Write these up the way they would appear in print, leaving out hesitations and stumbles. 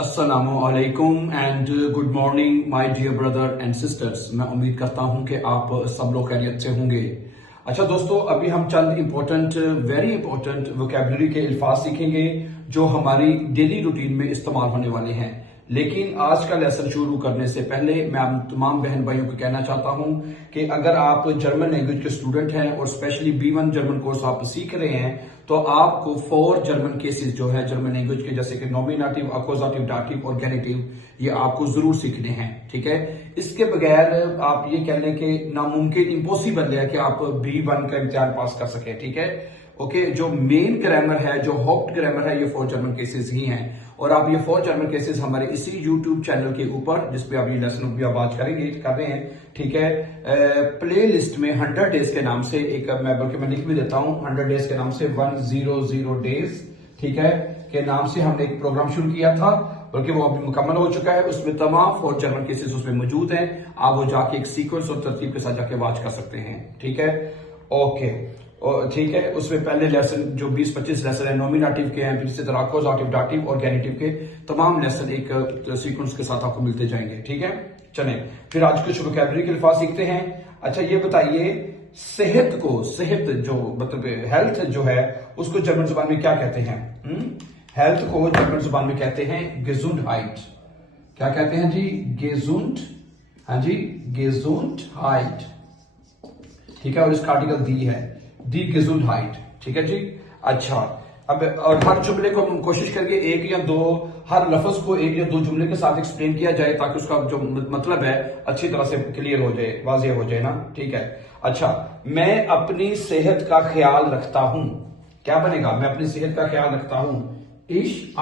अस्सलामुअलैकुम and good morning my dear brother and sisters. मैं उम्मीद करता हूं कि आप सब लोग खैरियत से होंगे। अच्छा दोस्तों, अभी हम चंद वेरी इंपॉर्टेंट वोकैबुलरी के अल्फाज सीखेंगे जो हमारी डेली रूटीन में इस्तेमाल होने वाले हैं। लेकिन आज का लेसन शुरू करने से पहले मैं आप तमाम बहन भाइयों को कहना चाहता हूं कि अगर आप जर्मन लैंग्वेज के स्टूडेंट हैं और स्पेशली B1 जर्मन कोर्स आप सीख रहे हैं तो आपको 4 जर्मन केसेस जो है जर्मन लैंग्वेज के, जैसे कि नॉमिनेटिव, अकोजाटिव, दाटिव और गेनेटिव, ये आपको जरूर सीखने हैं। ठीक है, इसके बगैर आप ये कह लें कि नामुमकिन, इम्पॉसिबल है कि आप B1 का इम्तिहान पास कर सके। ठीक है, ओके। जो मेन ग्रामर है, जो हॉप्ट ग्रामर है, ये 4 जर्मन केसेस ही हैं और आप ये 4 जर्मन केसेस हमारे इसी यूट्यूब चैनल के ऊपर, जिसपे आप ये लेसन भी आवाज कर रहे हैं, ठीक है, प्ले लिस्ट में 100 डेज के नाम से एक, मैं बल्कि मैं लिख भी देता हूं, 100 डेज के नाम से 100 डेज, ठीक है, के नाम से हमने एक प्रोग्राम शुरू किया था, बल्कि वो अभी मुकम्मल हो चुका है। उसमें तमाम 4 जर्मन केसेस उसमें मौजूद हैं। आप वो जाके एक सीक्वेंस और तरतीब के साथ जाके वॉच कर सकते हैं। ठीक है, ओके, ठीक है। उसमें पहले लेसन जो 20-25 लेसन है नॉमिनेटिव के हैं, फिर इसी तरह अकोजाटिव, दाटिव और गेनेटिव के तमाम लेसन एक सीक्वेंस के साथ आपको मिलते जाएंगे। ठीक है, चलें फिर आज कुछ वोकैबुलरी के अल्फाज सीखते हैं। अच्छा ये बताइए, सेहत जो मतलब हेल्थ जो है उसको जर्मन जुबान में क्या कहते हैं? हेल्थ को जर्मन जुबान में कहते हैं गेजुंडहाइट। क्या कहते हैं जी? गेजुंड, हाँ जी, गेजुंडहाइट। ठीक है, और इसका आर्टिकल दी है, दी गेजुंडहाइट। ठीक है जी। अच्छा, अब और हर जुमले को हम कोशिश करके एक या दो, हर लफ्ज को एक या दो जुमले के साथ एक्सप्लेन किया जाए ताकि उसका जो मतलब है अच्छी तरह से क्लियर हो जाए, वाज़ेह हो जाए ना। ठीक है। अच्छा, मैं अपनी सेहत का ख्याल रखता हूं। क्या बनेगा? मैं अपनी सेहत का ख्याल रखता हूं। इश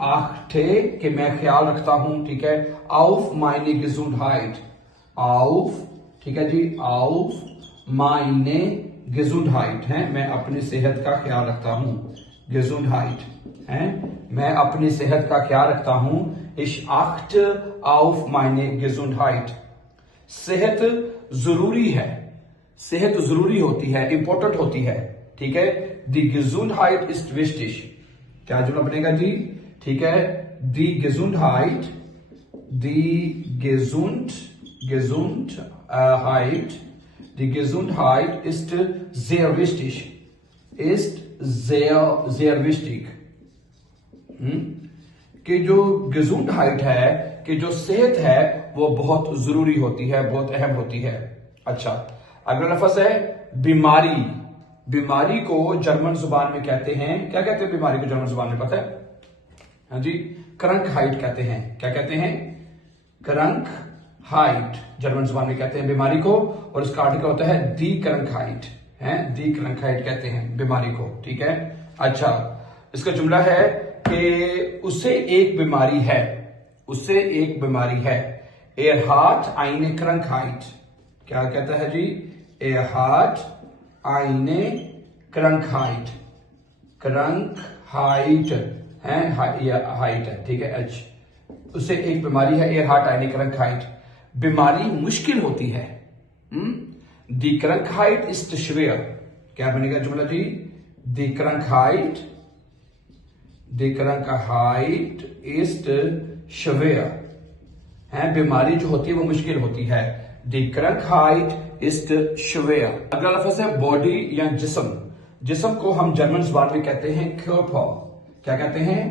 आख्टे के मैं ख्याल रखता हूं। ठीक है, आउफ माइने गेजुंडहाइट, आउफ, ठीक है जी, आउफ माइने गेजुंडहाइट है, मैं अपनी सेहत का ख्याल रखता हूं। गेजुंडहाइट है, मैं अपनी सेहत का ख्याल रखता हूं। इश आख्ट आउफ माइने गेजुंडहाइट। सेहत जरूरी है, सेहत जरूरी होती है, इंपॉर्टेंट होती है। ठीक है, दी गेजुंडहाइट इज विस्टिश। क्या जुमला बनेगा जी? ठीक है, दी गेजुंडहाइट, दी गेजुंडहाइट, die Gesundheit ist sehr wichtig, ist sehr wichtig। कि जो Gesundheit है, कि जो सेहत है वो बहुत जरूरी होती है, बहुत अहम होती है। अच्छा, अगला लफ्ज है बीमारी। बीमारी को जर्मन जुबान में कहते हैं, क्या कहते हैं बीमारी को जर्मन जुबान में, पता है? हाँ जी, क्रंकहाइट कहते हैं। क्या कहते हैं? क्रंकहाइट जर्मन जुबान में कहते हैं बीमारी को, और इसका आर्टिकल होता है दी क्रंकहाइट, है, दी क्रंकहाइट कहते हैं बीमारी को। ठीक है। अच्छा, इसका जुमला है कि उससे एक बीमारी है, उससे एक बीमारी है। ए हार्ट आइने क्रंकहाइट। क्या कहता है जी? ए हार्ट आइने क्रंकहाइट, क्रंकहाइट है, हाइट है, ठीक है, एच, उससे एक बीमारी है, ए हार्ट आइने क्रंकहाइट। बीमारी मुश्किल होती है। दी क्रंकहाइट इस्ट schwer। क्या बनेगा जुमला जी? दी क्रंकहाइट इस्ट schwer है, बीमारी जो होती है वो मुश्किल होती है। दी क्रंकहाइट इस्ट schwer। अगला लफ्ज है बॉडी या जिस्म। जिस्म को हम जर्मन जुबान में कहते हैं Körper। क्या कहते हैं?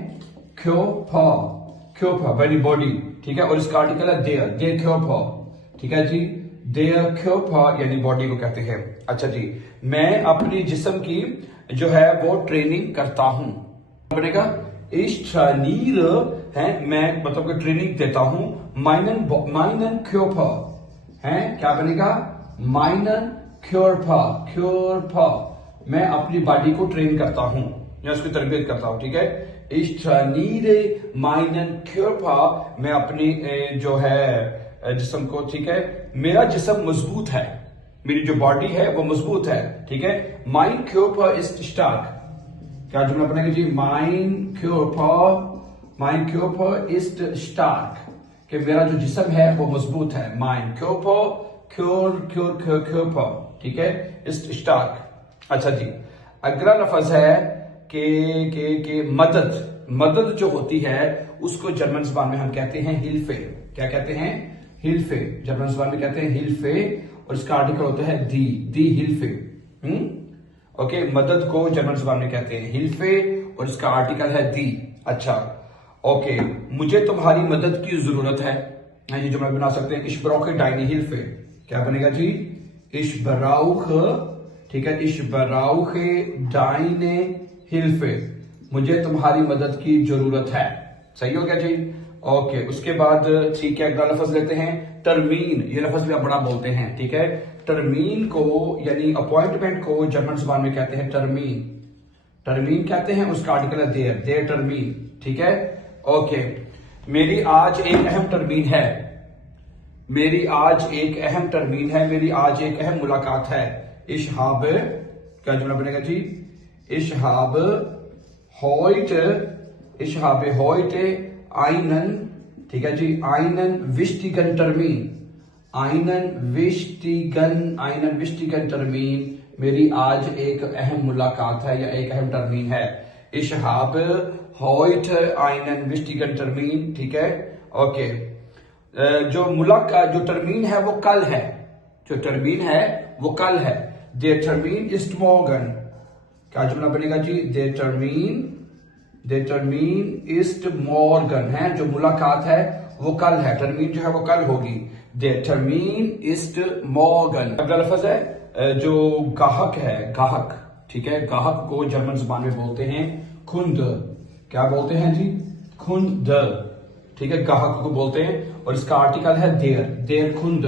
Körper, यानी बॉडी। ठीक है, और इसका आर्टिकल है der Körper। ठीक है जी, der Körper यानी बॉडी को कहते हैं। अच्छा जी, मैं अपनी जिस्म की जो है वो ट्रेनिंग करता हूं। बनेगा ich trainiere है, मैं मतलब कि ट्रेनिंग देता हूं। meinen Körper है, क्या बनेगा? meinen Körper, मैं अपनी बॉडी को ट्रेन करता हूं या उसकी तरबियत करता हूं। ठीक है, ich trainiere meinen Körper, मैं अपनी जो है जिस्म को, ठीक है, मेरा जिस्म मजबूत है, मेरी जो बॉडी है वो मजबूत है। ठीक है, mein Körper ist stark। क्या जुमला बनेगा जी? mein Körper ist stark, कि मेरा जो जिस्म है वो मजबूत है। mein Körper, ठीक है, ist stark। अच्छा जी, अगला लफ्ज है के मदद। मदद जो होती है उसको जर्मन जबान में हम कहते हैं हिल्फे। क्या कहते हैं? हिल्फे। जर्मन जबान में कहते हैं हिल्फे, और इसका आर्टिकल होता है दी हिल्फे। ओके, मदद को जर्मन जबान में कहते हैं हिल्फे और इसका आर्टिकल है दी। अच्छा, ओके, मुझे तुम्हारी मदद की जरूरत है। ये जुमला बना सकते हैं, इश ब्रॉके डाइनी हिल्फे। क्या बनेगा जी? इश ब्राउख, ठीक है, इश ब्राउखे डाइने हिल्फे, मुझे तुम्हारी मदद की जरूरत है। सही हो गया जी? ओके, उसके बाद ठीक है, अगला लफ्ज लेते हैं टर्मीन। ये लफ्ज भी आप बड़ा बोलते हैं, ठीक है। टर्मीन को यानी अपॉइंटमेंट को जर्मन जुबान में कहते हैं टर्मीन। टर्मीन कहते हैं, उसका आर्टिकल है देयर टर्मीन, ठीक है। ओके, मेरी आज एक अहम टर्मीन है। मेरी आज एक अहम टर्मीन है, मेरी आज एक अहम मुलाकात है। इश हाब, क्या जुमला बनेगा जी? इश हाब heute, ich habe heute einen, ठीक है जी, einen wichtigen Termin, einen wichtigen Termin, मेरी आज एक अहम मुलाकात है या एक अहम टर्मीन है। Ich habe heute einen wichtigen Termin, ठीक है। ओके, जो टर्मीन है वो कल है, जो टर्मीन है वो कल है। Der Termin ist morgen, क्या जुमला बनेगा जी? Der Termin ist morgen, है, जो मुलाकात है वो कल है, टर्मीन जो है वो कल होगी। Der Termin ist morgen। अगला लफ्ज है जो गाहक है, गाहक, ठीक है। गाहक को जर्मन जुबान में बोलते हैं खुंद। क्या बोलते हैं जी? खुंद, ठीक है, गाहक को बोलते हैं और इसका आर्टिकल है देर खुंद।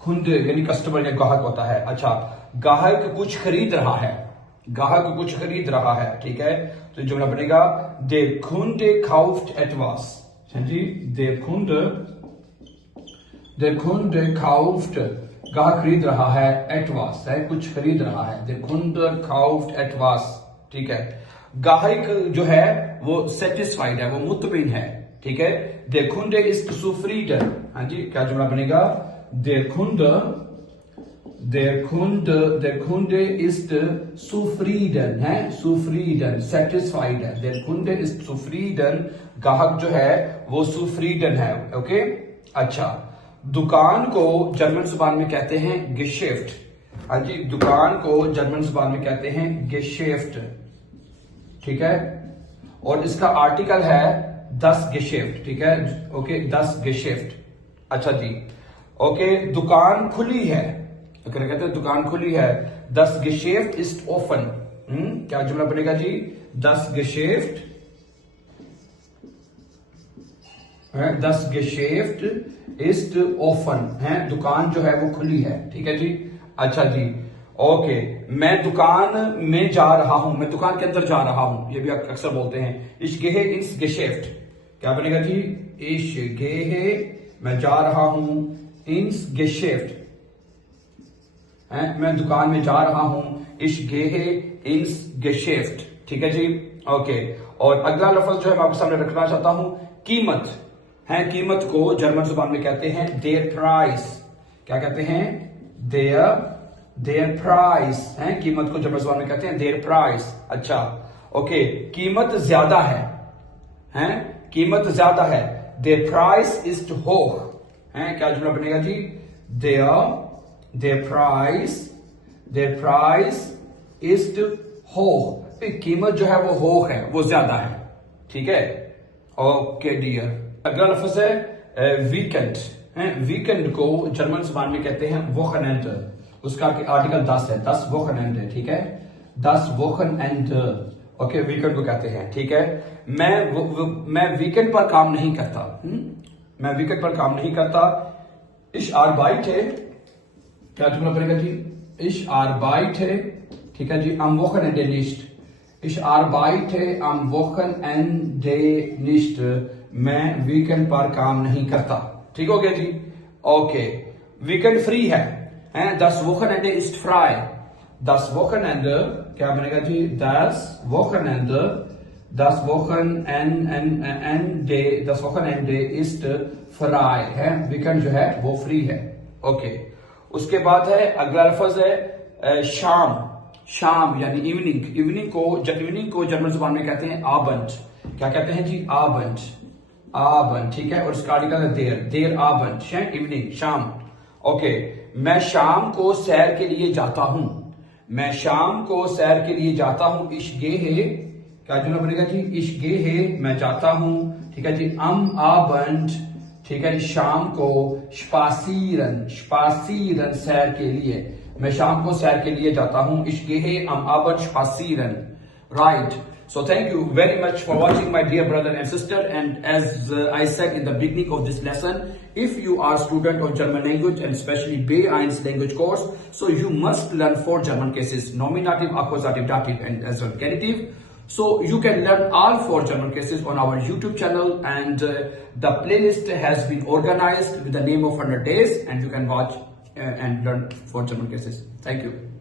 खुंद यानी कस्टमर या गाहक होता है। अच्छा, गाहक कुछ खरीद रहा है, गाहक कुछ खरीद रहा है, ठीक है। तो जुमला बनेगा Der Kunde kauft etwas, जी, Der Kunde kauft, गाहक खरीद रहा है, etwas है, कुछ खरीद रहा है। Der Kunde kauft etwas, ठीक है। गाहक जो है वो सेटिस्फाइड है, वो मुतमिन है, ठीक है। Der Kunde ist zufrieden, हाँ जी, क्या जुमला बनेगा? Der Kunde ist zufrieden, है, zufrieden, satisfied है। Der Kunde ist zufrieden, गाहक जो है वो zufrieden है। ओके, अच्छा, दुकान को जर्मन जुबान में कहते हैं Geschäft, हाँ जी, दुकान को जर्मन जुबान में कहते हैं Geschäft, ठीक है। और इसका आर्टिकल है das Geschäft, ठीक है। Okay, das Geschäft। अच्छा जी, ओके, दुकान खुली है, अगर कहते हैं दुकान खुली है। Das Geschäft ist offen, क्या जुमला बनेगा जी? Das Geschäft ist offen, है, दुकान जो है वो खुली है, ठीक है जी। अच्छा जी, ओके, मैं दुकान में जा रहा हूं, मैं दुकान के अंदर जा रहा हूं, ये भी आप अक्सर बोलते हैं। Ich gehe ins Geschäft, क्या बनेगा जी? Ich gehe, मैं जा रहा हूं, ins Geschäft, मैं दुकान में जा रहा हूं। Ich gehe ins Geschäft, ठीक है जी। ओके, और अगला लफ्ज जो है मैं आपके सामने रखना चाहता हूं कीमत, है। कीमत को जर्मन जुबान में कहते हैं der Preis, क्या कहते हैं? der Preis, है, कीमत को जर्मन जुबान में कहते हैं der Preis। अच्छा, ओके, कीमत ज्यादा है, कीमत ज्यादा है। Der Preis ist hoch, है, क्या जुमला बनेगा जी? Der Preis ist hoch, कीमत जो है वो hoch है, वो ज्यादा है, ठीक है। ओके डियर, अगला लफ्ज है वीकेंड, है। वीकेंड को जर्मन जुबान में कहते हैं Wochenende, उसका आर्टिकल 10 है, 10 Wochenende, ठीक है, 10 Wochenende। ओके, वीकेंड को कहते हैं, ठीक है। मैं वीकेंड पर काम नहीं करता, मैं वीकेंड पर काम नहीं करता। Ich arbeite, क्या जुमला पड़ेगा जी? Ich arbeite, ठीक है जी, am Wochenende nicht, Ich arbeite am Wochenende nicht, मैं वीकेंड पर काम नहीं करता, ठीक हो गया जी। ओके, वीकेंड फ्री है, Das Wochenende ist frei, Das Wochenende, क्या बनेगा जी? Das Wochenende ist frei, है, वीकेंड जो है वो फ्री है। ओके, उसके बाद है अगला लफ्ज है शाम, शाम यानी इवनिंग। इवनिंग को जर्मन जुबान में कहते हैं Abend, क्या कहते हैं जी, आबंड, आबंड, ठीक है। और इसका आर्टिकल है देर, देर आबंड, शेन इवनिंग, शाम। ओके, मैं शाम को सैर के लिए जाता हूं, मैं शाम को सैर के लिए जाता हूं, इश गे है, क्या जुमला बनेगा जी, इश गे है, मैं जाता हूं, ठीक है जी, आबंड, ठीक है, शाम को, स्पासीरन, स्पासीरन, सैर के लिए, मैं शाम को सैर के लिए जाता हूं, इश गे है, आबंड स्पासीरन, right. So thank you very much for watching, my dear brother and sister. And as I said in the beginning of this lesson, if you are a student of German language and especially B1 language course, so you must learn 4 German cases: nominative, accusative, dative, and as well genitive. So you can learn all 4 German cases on our YouTube channel, and the playlist has been organized with the name of 100 days, and you can watch and learn 4 German cases. Thank you.